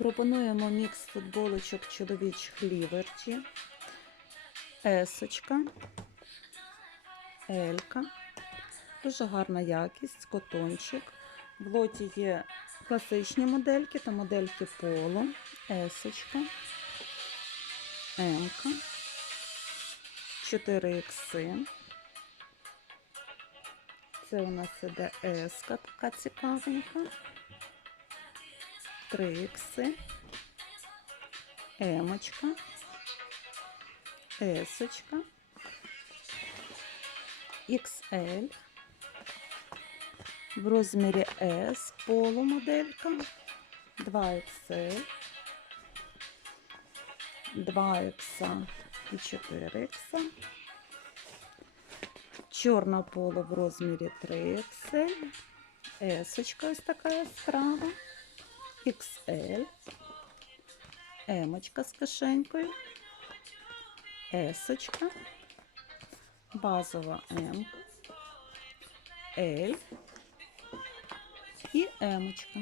Пропонуємо мікс футболочок чоловічих ліверчі, есочка, елька. Дуже гарна якість, котончик. В лоті є класичні модельки та модельки поло, есочка, емка, 4 ікси. Це у нас іде еска, така цікавенька. 3 ікси, емочка, есочка, XL, в розмірі S полумоделька, 2 XL, 2 X і 4 X. Чорна поло в розмірі 3 XL, есочка ось така яскрава. XL, емочка з кишенькою, есочка, базова М, L. І емочка.